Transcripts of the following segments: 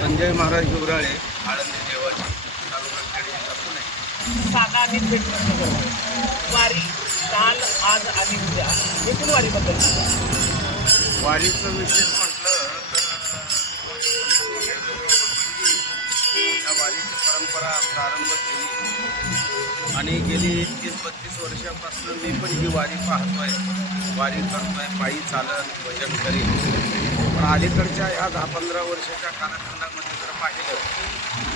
संजय महाराज हिवराळे आळंदी देवाची तालुका खेड जिल्हा पुणे. साधा आणि थेट प्रश्न करतो. वारी काल आज आणि उद्या एकूण वारीबद्दल वारीचं विशेष म्हटलं तर या वारीची परंपरा प्रारंभ केली आणि गेली 30-32 वर्षापासून मी पण ही वारी पाहतोय, वारी करतोय, पायी चालत भजन करीन. पण अलीकडच्या या 10-15 वर्षाच्या कालखंडामध्ये जर पाहिलं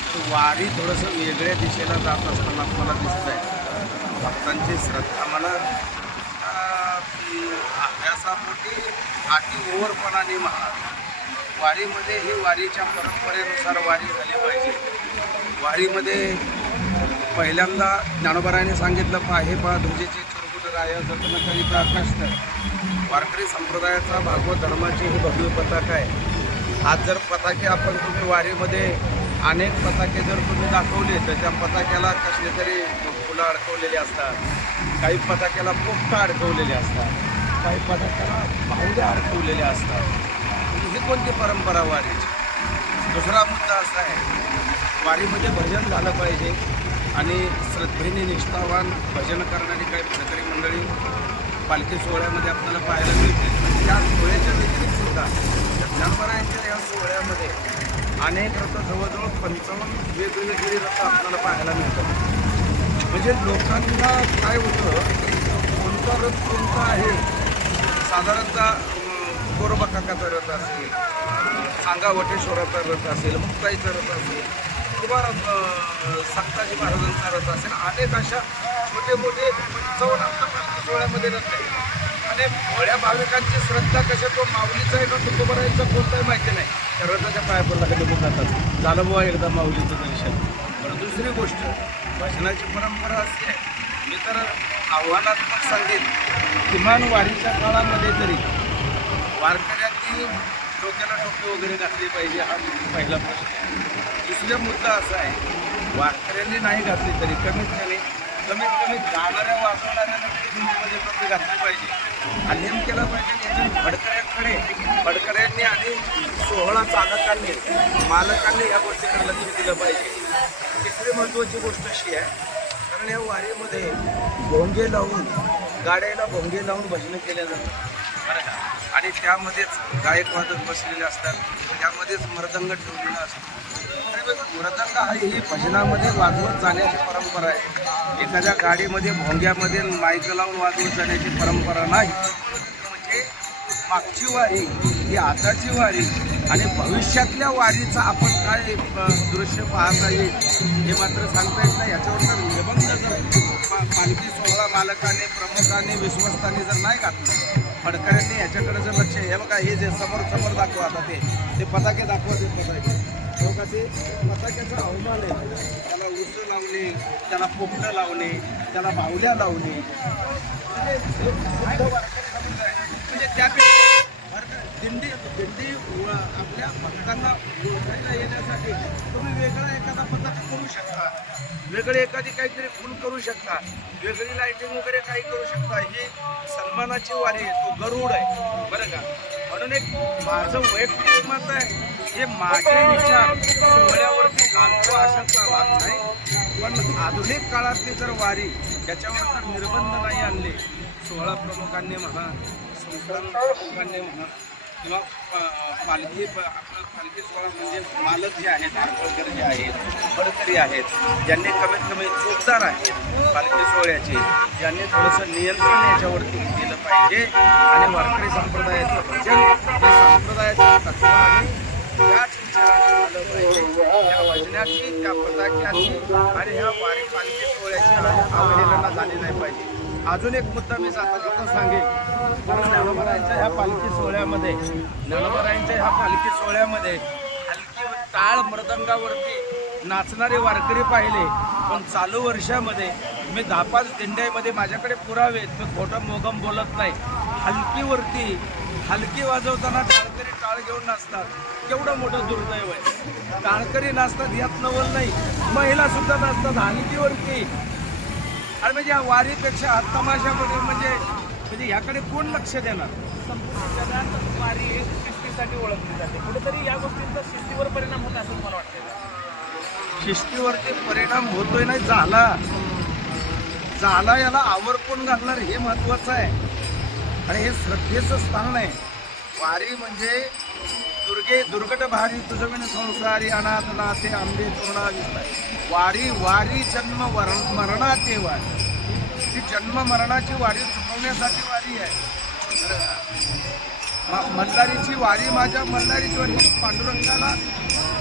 तर वारी थोडंसं वेगळ्या दिशेला जात असताना मला दिसत आहे. भक्तांची श्रद्धा म्हणा, अभ्यासापोटी आटी ओव्हरपणाने म्हणा, वारीमध्ये ही वारीच्या परंपरेनुसार वारी झाली पाहिजे. वारीमध्ये पहिल्यांदा ज्ञानोबारायाने सांगितलं, पाहे पा ध्वजेचे चुरकुट राय जतन करीता कष्ट. वारकरी संप्रदायाचा भागवत धर्माची ही भव्य पताका आहे. आज जर पताके आपण तुम्ही वारीमध्ये अनेक पताके जर तुम्ही दाखवले तर त्या पताक्याला कसले तरी फुलं अडकवलेली असतात, काही पताक्याला पोपटा अडकवलेले असतात, काही पताक्याला बाहुल्या अडकवलेल्या असतात. ही कोणती परंपरा वारीची? दुसरा मुद्दा असा आहे, वारीमध्ये भजन झालं पाहिजे आणि श्रद्धेने निष्ठावान भजन करणारी काही वारकरी मंडळी पालखी सोहळ्यामध्ये आपल्याला पाहायला मिळते. पण त्या सोहळ्याच्या व्यतिरिक्त सुद्धा ज्ञानोबारायांच्या या सोहळ्यामध्ये अनेक रथ, जवळजवळ 55 वेगवेगळी रथ आपल्याला पाहायला मिळतात. म्हणजे लोकांना काय होतं, कोणता रथ कोणता आहे, साधारणतः गोरोबा काकाचा रथ असेल, सांगा वटेश्वराचा रथ असेल, मुक्ताईचा रथ असेल किंवा संताजी महाराजांचा रथ असेल, अनेक अशा मोठे मोठे 55 सोहळ्यामध्ये रथ आहे. आणि भोळ्या भाविकांची श्रद्धा कशा, तो माऊलीचा आहे का तुकोबारायांचा कोणताही माहिती नाही, त्या रथाच्या पाया पडला कधी जातात, झालं बुवा एकदा माऊलीचं दर्शन. पण दुसरी गोष्ट, भजनाची परंपरा अशी आहे, मी तर आव्हानात्मक सांगेन, किमान वारीच्या काळामध्ये तरी वारकऱ्यांनी डोक्याला टोपी वगैरे घातली पाहिजे, हा पहिला प्रश्न आहे. दुसरा मुद्दा असा आहे, वारकऱ्यांनी नाही घातली तरी कमीत कमी गाणाऱ्या वाजवणाऱ्यांना मध्ये टोपी घातली पाहिजे आणि नेम केला पाहिजे. याच्या भडकऱ्यांनी आणि सोहळा चालकांनी, मालकांनी या गोष्टीकडे लक्ष दिलं पाहिजे. तिसरी महत्त्वाची गोष्ट अशी आहे, कारण या वारीमध्ये भोंगे लावून, गाड्याला भोंगे लावून भजनं केल्या जातात बरं का, आणि त्यामध्येच गायक वादक बसलेले असतात, त्यामध्येच मृदंग ठेवलेला असतो. मृदंग हा ही भजनामध्ये वाजवत जाण्याची परंपरा आहे. एखाद्या गाडीमध्ये भोंग्यामध्ये माईक लावून वाजवत जाण्याची परंपरा नाही. म्हणजे मागची वारी ही आताची वारी आणि भविष्यातल्या वारीचा आपण काय दृश्य पाहता येईल हे मात्र सांगता येत नाही. याच्यावर जर निबंध जर पालखी सोहळा मालकाने, प्रमुखाने, विश्वस्तांनी जर नाही घातलं, फडकऱ्यांनी याच्याकडे जर लक्ष, हे बघा हे जे समोर दाखवा, आता ते पताके दाखवा, ते पताके बघा, ते पताक्याचा अवमान आहे. त्याला उसं लावणे, त्याला पोपटं लावणे, त्याला बाहुल्या लावणे, म्हणजे त्यापेक्षा दिंडी आपल्या भक्तांना ओळखायला येण्यासाठी तुम्ही वेगळा एखादा पताका करू शकता, वेगळी एखादी काहीतरी खून करू शकता, वेगळी लाईटिंग वगैरे काही करू शकता. ही सन्मानाची वारी आहे, तो गरुड आहे बरं का. म्हणून एक माझं वैयक्तिक मत आहे, हे माझे विचार सोहळ्यावरती घालतो अशाचा भाग नाही. पण आधुनिक काळातली जर वारी याच्यावर जर निर्बंध नाही आणले, सोहळा प्रमुखांनी म्हणा, संस्थान प्रमुखांनी म्हणा, किंवा पालखी सोहळा म्हणजे मालक जे आहेत, आर्चकर जे आहेत, भडकरी आहेत, ज्यांनी कमीत कमी चोपदार आहेत पालखी सोहळ्याचे, ज्यांनी थोडंसं नियंत्रण याच्यावरती केलं पाहिजे आणि वारकरी संप्रदायाचं भजन हे संप्रदायाच्या तत्वाने त्याच विचाराने झालं पाहिजे. त्या भजनाची, त्या पताक्याची आणि ह्या वारी पालखी सोहळ्याची अवहेलना झाली नाही पाहिजे. अजून एक मुद्दा मी जाता सांगेन, कारण ज्ञानोबारायांच्या ह्या पालखी सोहळ्यामध्ये हलकी टाळ मृदंगावरती नाचणारे वारकरी पाहिले. पण चालू वर्षामध्ये मी 10-5 दिंड्यामध्ये, माझ्याकडे पुरावे, मी खोटं मोगम बोलत नाही, हलकी वाजवताना टाळकरी टाळ घेऊन नाचतात. केवढं मोठं दुर्दैव आहे. टाळकरी नाचतात यात नवल नाही, महिला सुद्धा नाचतात हलकीवरती. आणि म्हणजे या वारीपेक्षा तमाशामध्ये म्हणजे ह्याकडे कोण लक्ष देणार? संपूर्ण जगात वारी ही शिस्तीसाठी ओळखली जाते. कुठेतरी या गोष्टींचा शिस्तीवर परिणाम होत असं मला वाटतं. शिस्तीवरती परिणाम होतोय नाही, झाला याला आवर्पून घालणार हे महत्वाचं आहे. आणि हे श्रद्धेचं स्थान आहे. वारी म्हणजे दुर्गट भारी तुझविन संसारी अनाथ नाथे आंबे तोरणा विस्तार. वारी जन्म मरणाचे वारी. ही जन्म मरणाची वारी चुकवण्यासाठी वारी आहे. मल्हारीची वारी, माझ्या मल्हारीची वारी ही पांडुरंगाला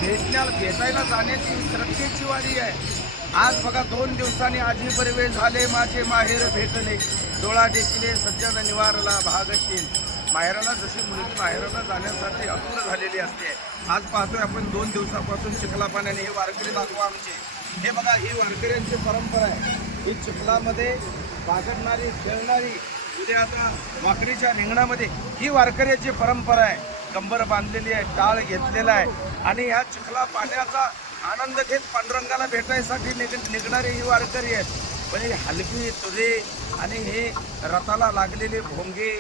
भेटायला जाण्याची श्रद्धेची वारी आहे. आज बघा 2 दिवसांनी आजी बर्वे झाले माझे माहेर भेटले, डोळा टेकले सज्जन निवारला भागशील. माहेराला जशी मुलगी माहेराला जाण्यासाठी आतुर झालेली असते, आज पाहतोय आपण 2 दिवसापासून चिखला पाण्याने हे वारकरी दाखवा आमचे. हे बघा, ही वारकऱ्यांची परंपरा आहे. ही चिखलामध्ये बागडणारी, खेळणारी, उद्या आता वाकडीच्या रिंगणामध्ये, ही वारकऱ्याची परंपरा आहे. कंबर बांधलेली आहे, टाळ घेतलेला आहे आणि ह्या चिखला पाण्याचा आनंद घेत पांडुरंगाला भेटायसाठी निघणारे ही वारकरी आहेत. पण ही हलकी तुरे आणि हे रथाला लागलेले भोंगे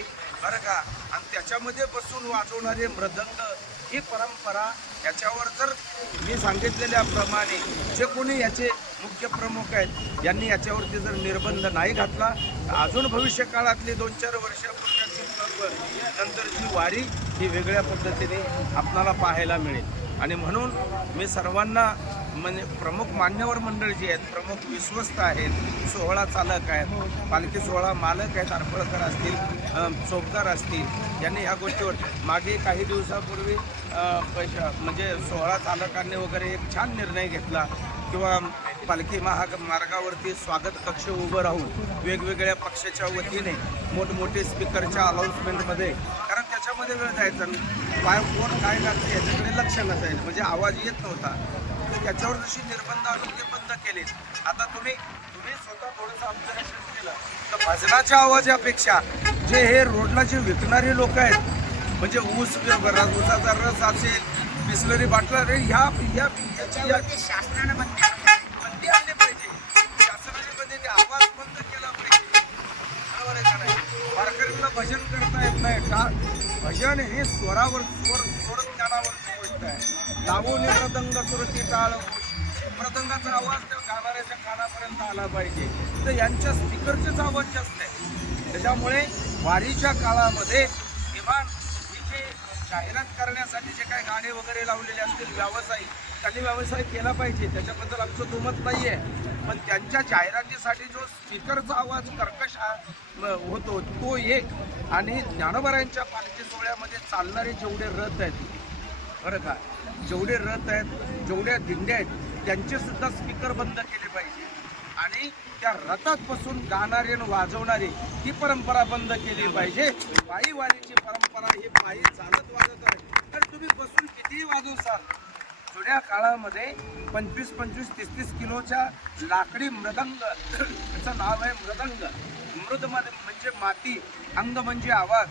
बरं का, आणि त्याच्यामध्ये बसून वाजवणारे मृदंग, ही परंपरा, याच्यावर जर मी सांगितलेल्याप्रमाणे जे कोणी याचे मुख्य प्रमुख आहेत यांनी याच्यावरती जर निर्बंध नाही घातला तर अजून भविष्य काळातली 2-4 वर्षापूर्वीची नंतरची वारी ही वेगळ्या पद्धतीने आपणाला पाहायला मिळेल. आणि म्हणून मी सर्वांना म्हणजे प्रमुख मान्यवर मंडळ जी आहेत, प्रमुख विश्वस्त आहेत, सोहळा चालक आहेत, पालखी सोहळा मालक आहेत, अर्पळकर असतील, चोपदार असतील, यांनी ह्या गोष्टीवर मागे काही दिवसापूर्वी म्हणजे सोहळा चालकांनी वगैरे एक छान निर्णय घेतला किंवा पालखी मार्गावरती स्वागत कक्ष उभं राहून वेगवेगळ्या पक्षाच्या वतीने मोठमोठे स्पीकरच्या अनाऊन्समेंटमध्ये, कारण त्याच्यामध्ये वेळ जायचा, कोण काय लागतं याच्याकडे लक्ष नसायचं, म्हणजे आवाज येत नव्हता. त्याच्यावर जशी निर्बंध आणून ते बंद केले. आता तुम्ही स्वतः थोडंसं ऑब्झर्वेशन केलं तर भजनाच्या आवाजापेक्षा जे हे रोडला जे विकणारे लोक आहेत, म्हणजे ऊसाचा रस असेल, बिस्लरी बाटला, याची शासनाने बंदी आणली पाहिजे. शासनाने बंदी, आवाज बंद केला पाहिजे. बरोबर आहे का नाही? वारकऱ्यांना भजन करता येत नाही. भजन हे स्वरावर स्वर ज्ञानावरची गोष्ट आहे. लावून मृदंग सुरती टाळ, मृदंगाचा आवाज त्या गाणाऱ्याच्या कानापर्यंत आला पाहिजे. तर यांच्या स्पीकरचेच आवाज जास्त आहे. त्याच्यामुळे वारीच्या काळामध्ये किमान ही जे जाहिरात करण्यासाठी जे काही गाणे वगैरे लावलेले असतील व्यावसायिक, त्यांनी व्यवसाय केला पाहिजे, त्याच्याबद्दल आमचं दुमत नाही आहे. पण त्यांच्या जाहिरातीसाठी जो स्पीकरचा आवाज कर्कश होतो तो एक, आणि ज्ञानोबारायांच्या पालखी सोहळ्यामध्ये चालणारे जेवढे रथ आहेत बरं का, जेवढे रथ आहेत, जेवढ्या दिंड्या आहेत, त्यांचे सुद्धा स्पीकर बंद केले पाहिजे. आणि त्या रथात बसून गाणारे आणि वाजवणारे ही परंपरा बंद केली पाहिजे. पायी वारीची परंपरा ही पायी चालत वाजत आहे, तर तुम्ही बसून कितीही वाजवसाल. जुन्या काळामध्ये 25-25, 30-30 किलोच्या लाकडी मृदंग, त्याचं नाव आहे मृदंग. मृदमध्ये म्हणजे माती, अंग म्हणजे आवाज.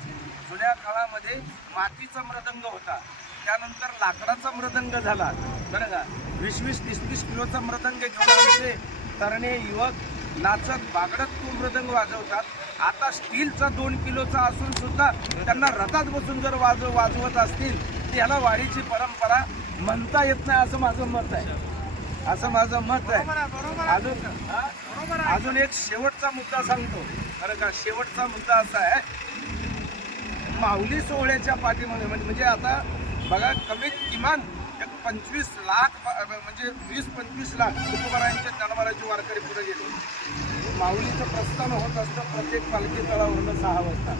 जुन्या काळामध्ये मातीचा मृदंग होता, त्यानंतर लाकडाचा मृदंग झाला बरं का. 20-20, 30-30 किलोचा मृदंग घेऊन तरणे युवक नाचत बागडत तो मृदंग वाजवतात. आता स्टीलचा 2 किलोचा असून सुद्धा त्यांना रथात बसून जर वाजवत असतील तर याला वारीची परंपरा म्हणता येत नाही, असं माझं मत आहे. अजून एक शेवटचा मुद्दा सांगतो बरं का. शेवटचा मुद्दा असा आहे, माऊली सोहळ्याच्या पाठीमध्ये म्हणजे आता बघा, किमान 25 लाख म्हणजे 20-25 लाख तुकोबारायांच्या ज्ञानोबारांची वारकरी पुढे गेले. माऊलीचं प्रस्थान होत असतं प्रत्येक पालखी तळावरून 6 वाजता.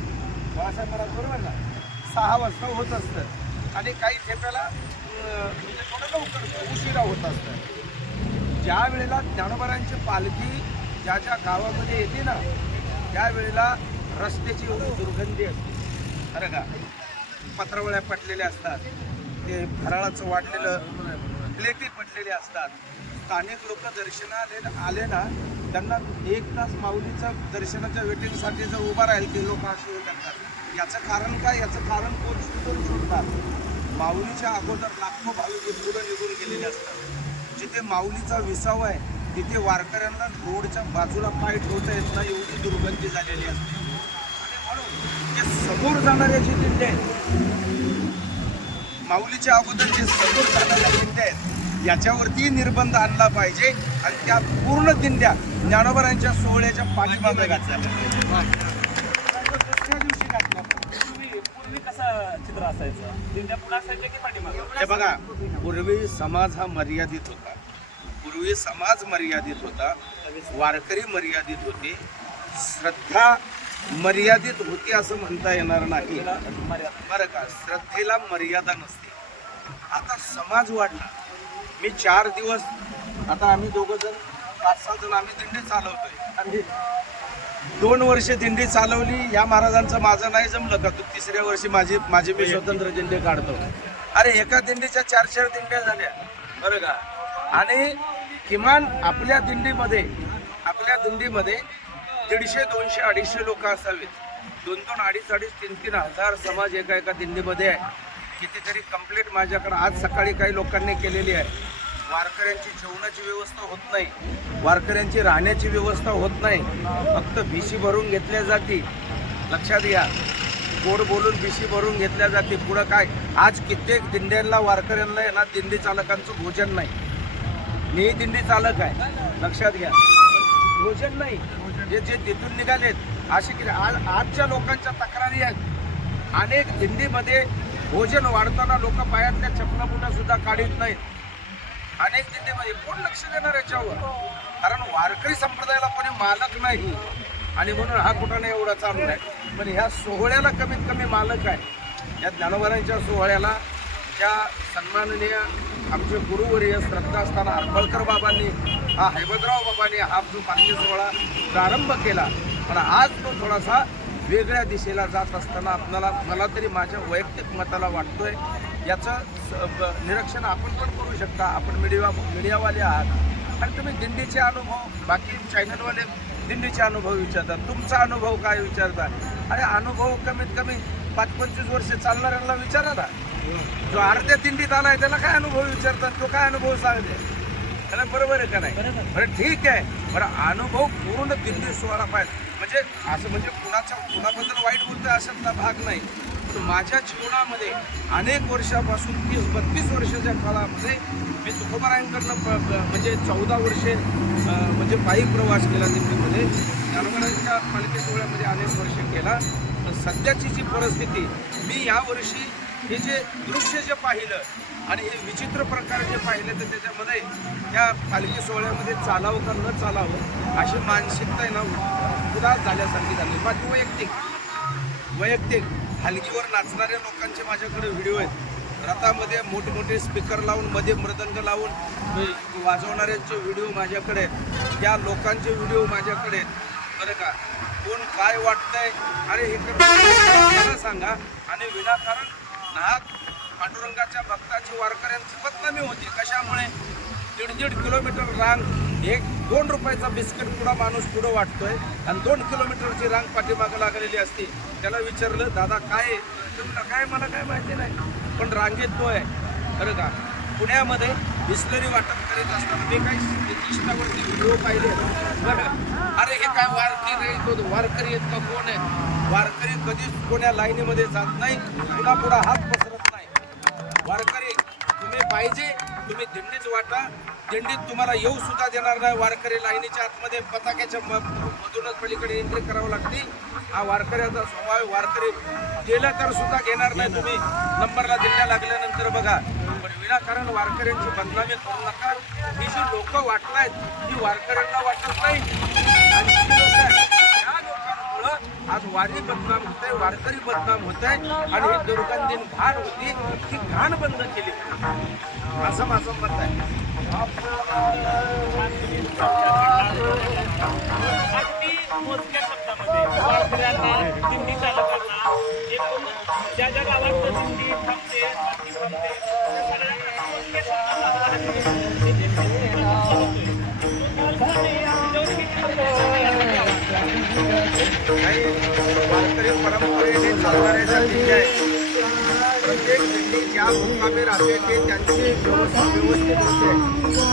बाळासाहेब महाराज बरोबर ना, 6 वाजता होत असतं. आणि काही ठेप्याला म्हणजे थोडं लवकर उशिरा होत असतं. ज्या वेळेला ज्ञानोबारांची पालखी ज्या गावामध्ये येते ना, त्यावेळेला रस्त्याची दुर्गंधी असते बरं का. पत्रावळ्या पटलेल्या असतात, ते फराळाचं वाढलेलं प्लेटी पडलेले असतात. स्थानिक लोक दर्शनाला आले ना, त्यांना 1 तास माऊलीच्या दर्शनाच्या वेटिंगसाठी जर उभा राहील ते लोक असे करतात. याचं कारण काय? याचं कारण कोण शोधतात? माऊलीच्या अगोदर लाखो भाविक पुढे निघून गेलेले असतात. जिथे माऊलीचा विसावा आहे तिथे वारकऱ्यांना रोडच्या बाजूला पाय ठेवता येत नाही, एवढी दुर्गंधी झालेली असते. आणि म्हणून जे समोर जाणाऱ्या जे दिंड्या आहेत, माऊलीच्या अगोदर जे समोर जाणाऱ्या दिंड्या आहेत, याच्यावरती निर्बंध आणला पाहिजे आणि त्या पूर्ण दिंड्या ज्ञानोबारांच्या सोहळ्याच्या पाठीमागे घातल्या दुसऱ्या दिवशी घातल्या. पूर्वी कसं चित्र असायचं? दिंड्या पुढे असायच्या की पाठीमागं? हे बघा, पूर्वी समाज हा मर्यादित होता. पूर्वी समाज मर्यादित होता, वारकरी मर्यादित होते, श्रद्धा मर्यादित होती असं म्हणता येणार नाही. बरं का, श्रद्धेला मर्यादा नसते. आता समाज वाढला. मी 4 दिवस, आता आम्ही दोघं जण 5-6 जण आम्ही दिंडी चालवतोय. आम्ही 2 वर्ष दिंडी चालवली. या महाराजांचं माझं नाही जमलं का, तू 3ऱ्या वर्षी माझी मी स्वतंत्र दिंडी काढतो. अरे एका दिंडीच्या 4-4 दिंड्या झाल्या. बरं का, आणि किमान आपल्या दिंडीमध्ये 150, 200, 250 लोक असावेत. 2-2, 2.5, 3-3 हजार समाज एका दिंडीमध्ये आहे. कितीतरी कंप्लेंट माझ्याकडे आज सकाळी काही लोकांनी केलेली आहे. वारकऱ्यांची जेवणाची व्यवस्था होत नाही, वारकऱ्यांची राहण्याची व्यवस्था होत नाही, फक्त भिशी भरून घेतल्या जाते. लक्षात घ्या, गोड बोलून भिशी भरून घेतल्या जाते. पुढं काय, आज कित्येक दिंड्यांना वारकऱ्यांना आहे ना, दिंडी चालकांचं भोजन नाही. मी दिंडी चालक आहे, लक्षात घ्या, भोजन नाही. जे तिथून निघालेत असे की आजच्या लोकांच्या तक्रारी आहेत. अनेक दिंडीमध्ये भोजन वाढताना लोक पायातल्या चपला बुटा सुद्धा काढत नाहीत. अनेक दिंडीमध्ये कोण लक्ष देणार याच्यावर? कारण वारकरी संप्रदायाला कोणी मालक नाही आणि म्हणून हा कुठं एवढा चालू आहे. पण ह्या सोहळ्याला कमीत कमी मालक आहे. या ज्ञानोबारांच्या सोहळ्याला ज्या सन्माननीय आमचे गुरुवर्य श्रद्धास्थान हरपळकर बाबांनी, हा हैबतराव बाबांनी हा जो पालखी सोहळा प्रारंभ केला, पण आज तो थोडासा वेगळ्या दिशेला जात असताना मला तरी माझ्या वैयक्तिक मताला वाटतोय. याचं निरीक्षण आपण पण करू शकता. आपण मीडियावाले आहात आणि तुम्ही दिंडीचे अनुभव, बाकी चॅनलवाले दिंडीचे अनुभव विचारतात, तुमचा अनुभव काय विचारता? अरे अनुभव कमीत कमी 5-25 वर्ष चालणाऱ्यांना विचारा ना. जो अर्ध्या दिंडीत आलाय त्याला काय अनुभव विचारतात, तो काय अनुभव सांगते? त्याला बरोबर आहे का नाही? बरं ठीक आहे, बरं अनुभव पूर्ण दिंडी सोहळा पाहिजे. म्हणजे असं म्हणजे कुणाबद्दल वाईट बोलतोय अशातला भाग नाही. पण माझ्या जीवनामध्ये अनेक वर्षापासून 30-32 वर्षाच्या काळामध्ये मी तुकोबारायांकडनं म्हणजे 14 वर्षे म्हणजे पायी प्रवास केला दिंडीमध्ये. ज्ञानोबारांच्या पालखी सोहळ्यामध्ये अनेक वर्ष केला. पण सध्याची जी परिस्थिती, मी यावर्षी हे जे दृश्य जे पाहिलं आणि हे विचित्र प्रकार जे पाहिले, तर त्याच्यामध्ये या पालखी सोहळ्यामध्ये चालावं का न चालावं अशी मानसिकता आहे ना उदास झाल्यासारखी झाली. माझी वैयक्तिक हलगीवर नाचणाऱ्या लोकांचे माझ्याकडे व्हिडिओ आहेत. रथामध्ये मोठमोठे स्पीकर लावून मध्ये मृदंग लावून वाजवणाऱ्यांचे व्हिडिओ माझ्याकडे आहेत. त्या लोकांचे व्हिडिओ माझ्याकडे आहेत. बरं का, कोण काय वाटतंय, अरे हे कर सांगा. आणि विनाकारण नाहक पांडुरंगाच्या भक्ताची वारकऱ्यांची बदनामी होती. कशामुळे? 1.5 किलोमीटर रांग, 1-2 रुपयाचा बिस्किट पुढा माणूस पुढं वाटतोय आणि 2 किलोमीटरची रांग पाठीमागं लागलेली असते. त्याला विचारलं, दादा काय आहे? काय, मला काय माहिती नाही, पण रांगेत तो आहे. बरं का, पुण्यामध्ये बिस्लरी वाटप करीत असताना मी काही इंस्टावरती व्हिडिओ पाहिले. बरं, अरे हे काय वारकरी आहेत का कोण आहे? वारकरी कधीच कोण्या लाईनीमध्ये जात नाही, पुढा हात पसरत नाही. वारकरी तुम्ही पाहिजे, तुम्ही दिंडीच वाटा, दिंडीत तुम्हाला येऊ सुद्धा देणार नाही. वारकरी लाईनीच्या आतमध्ये पताक्याच्या मधूनच पलीकडे एंट्री करावं लागते. हा वारकऱ्याचा स्वभाव. वारकरी गेला तर सुद्धा घेणार नाही. तुम्ही नंबरला दिंड्या लागल्यानंतर बघा. पण विनाकारण वारकऱ्यांची बदनामी करू नका. ही जी लोक वाटतायत ती वारकऱ्यांना वाटत नाही आणि ती लोक त्या लोकांमुळं आज वारी बदनाम होत आहे, वारकरी बदनाम होत आहे. आणि ही दुर्गंधीन घाण होती, ती घाण बंद केली असं माझं मत आहे. अगदी मोजक्या शब्दामध्ये वारकऱ्यांना, दिंडी चालकांना, एकूण ज्या ज्या गावात दिंडी थांबते, पालखी थांबते, त्या सगळ्यांना मोजक्या काही वारकरी परंपरेने चालणाऱ्या ज्या दिंड्या आहेत, प्रत्येक दिंडी ज्या मुक्कामी राहते ते त्यांची व्यवस्था व्यवस्थित होते.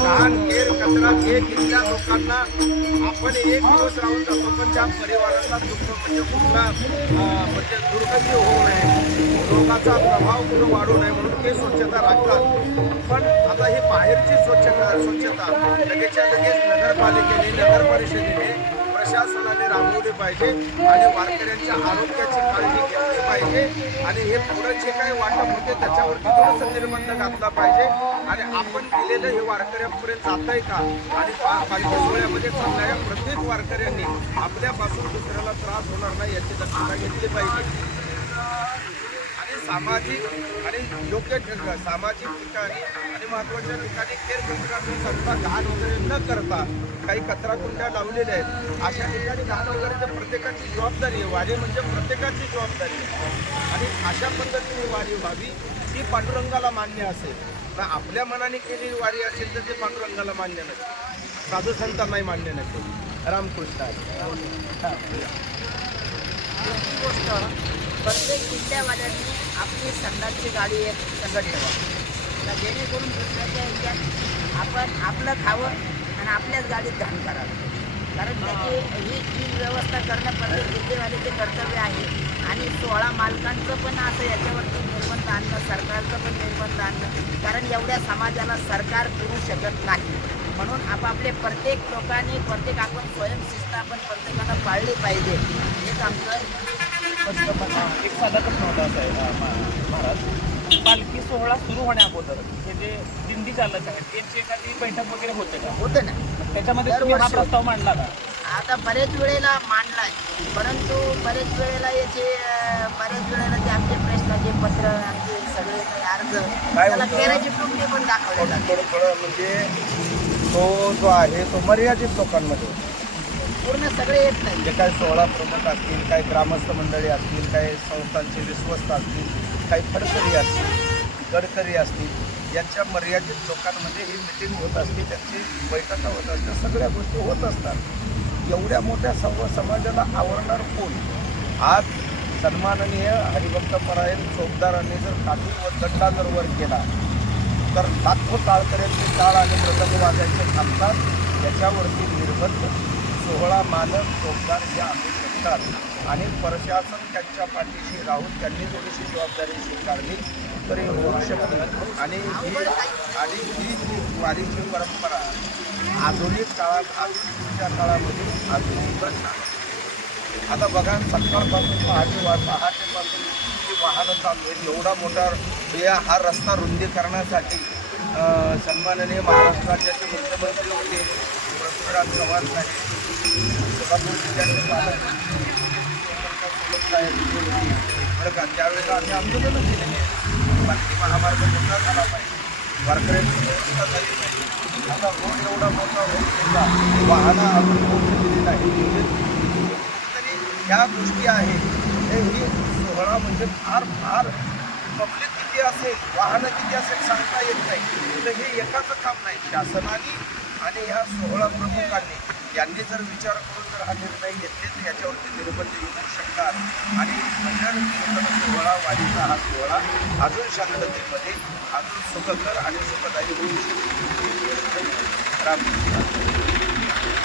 घाण केर कचरा एक इथल्या लोकांना आपण एक दिवस राहून जातो, पण त्या परिवाराला दुःख म्हणजे कुठला म्हणजे दुर्गती होऊ नये, रोगाचा प्रभाव कुठं वाढू नये म्हणून ते स्वच्छता राखतात. पण आता ही बाहेरची स्वच्छता लगेचच्या लगेच नगरपालिकेने नगर परिषदेने प्रशासनाने राबवली पाहिजे आणि वारकऱ्यांच्या आरोग्याची काळजी घेतली पाहिजे आणि हे पुढं जे काही वाटप होते त्याच्यावरती थोडंसं निर्बंध घातला पाहिजे आणि आपण दिलेलं हे वारकऱ्यांपर्यंत जात आहे का आणि पालखी सोहळ्यामध्ये चालणाऱ्या प्रत्येक वारकऱ्यांनी आपल्यापासून दुसऱ्याला त्रास होणार नाही याची दक्षता घेतली पाहिजे. आणि सामाजिक आणि योग्य सामाजिक ठिकाणी आणि महत्त्वाच्या ठिकाणी केर कचरा करता घाण वगैरे न करता काही कचरा कुंड्या लावलेल्या आहेत अशा ठिकाणी घाण वगैरे तर प्रत्येकाची जबाबदारी आहे. वारी म्हणजे प्रत्येकाची जबाबदारी आहे आणि अशा पद्धतीने वारी व्हावी ती पांडुरंगाला मान्य असेल ना. आपल्या मनाने केलेली वारी असेल तर ते पांडुरंगाला मान्य नसेल, साधू संतांनाही मान्य नसेल. रामकृष्ण. दुसरी गोष्ट, प्रत्येक जिल्ह्यावाल्यांनी आपली संघाची गाडी एक संघ ठेवा जेणेकरून दुसऱ्याच्या ह्याच्यात आपण आपलं खावं आणि आपल्याच गाडीत घाण करावं. कारण त्याची ही व्यवस्था करणं प्रत्येक जिल्हेवाल्याचे कर्तव्य आहे आणि 16 मालकांचं पण असं याच्यावरती निर्बंध आणणं, सरकारचं पण निर्बंध आणणं, कारण एवढ्या समाजाला सरकार करू शकत नाही. म्हणून आपापले प्रत्येक लोकांनी आपण स्वयंशिस्त आपण प्रत्येकानं पाळली पाहिजे. हेच आमचं एक साधा प्रश्न होता असा आहे महाराज, पालखी सोहळा सुरू होण्या अगोदर हे जे दिंडी चालक आहेत यांची एखादी बैठक वगैरे होते का? होतं ना, त्याच्यामध्ये तुम्ही हा प्रस्ताव मांडला का? आता बरेच वेळेला मांडलाय, परंतु बरेच वेळेला ते आमचे प्रश्नाचे पत्र आमचे सगळे अर्ज त्याला पेराची टोपली पण दाखवले थोडं म्हणजे तो जो आहे तो मर्यादित लोकांमध्ये पूर्ण सगळे येत नाही. जे काही 16 प्रमुख असतील, काही ग्रामस्थ मंडळी असतील, काही संस्थांचे विश्वस्त असतील, काही फडकरी असतील, गडकरी असतील, यांच्या मर्यादित लोकांमध्ये ही मिटिंग होत असते, त्यांची बैठका होत असतात, सगळ्या गोष्टी होत असतात. एवढ्या मोठ्या समाजाला आवडणार कोण? आज सन्माननीय हरिभक्तपरायण चौकदारांनी जर काठी व दंडा जर वर केला तर लाखो टाळकऱ्यांचे टाळ आणि मृदंग वाजायचे थांबतात. याच्यावरती निर्बंध 16 मालक चौकदार हे आणू शकतात आणि प्रशासन त्यांच्या पाठीशी राहून त्यांनी थोडीशी जबाबदारी स्वीकारली तरी होऊ शकते. आणि ही वारीची परंपरा आधुनिक काळामध्ये आधुनिक आता बघा, सकाळपासून पहाटेपासून जी वाहनं चालू आहेत, एवढा मोठा हा रस्ता रुंदीकरणासाठी सन्माननीय महाराष्ट्र राज्याचे मुख्यमंत्री होते पृथ्वीराज चव्हाण साहेब, सोलापूर जिल्ह्याचे पालकमंत्री बरं का, त्यावेळेला आम्ही आंदोलनं केलेली आहे. पालखी महामार्ग मोठा झाला पाहिजे, वारकऱ्यांची व्यवस्था झाली पाहिजे. आता रोड एवढा मोठा होऊन सुद्धा वाहनं अजून पोहोचलेली नाही. तरी ह्या गोष्टी आहेत. ही सोहळा म्हणजे फार पब्लिक किती असेल, वाहनं किती असेल सांगता येत नाही. तर हे एकाचं काम नाही. शासनाने आणि ह्या सोहळा प्रमुखांनी यांनी जर विचार करून जर हा निर्णय घेतले तर याच्यावरती निर्बंध येऊ शकतात आणि सोहळा वारीचा हा सोहळा अजून शांततेमध्ये अजून सुखकर आणि सुखदायी होऊ शकतो. रामकृष्ण.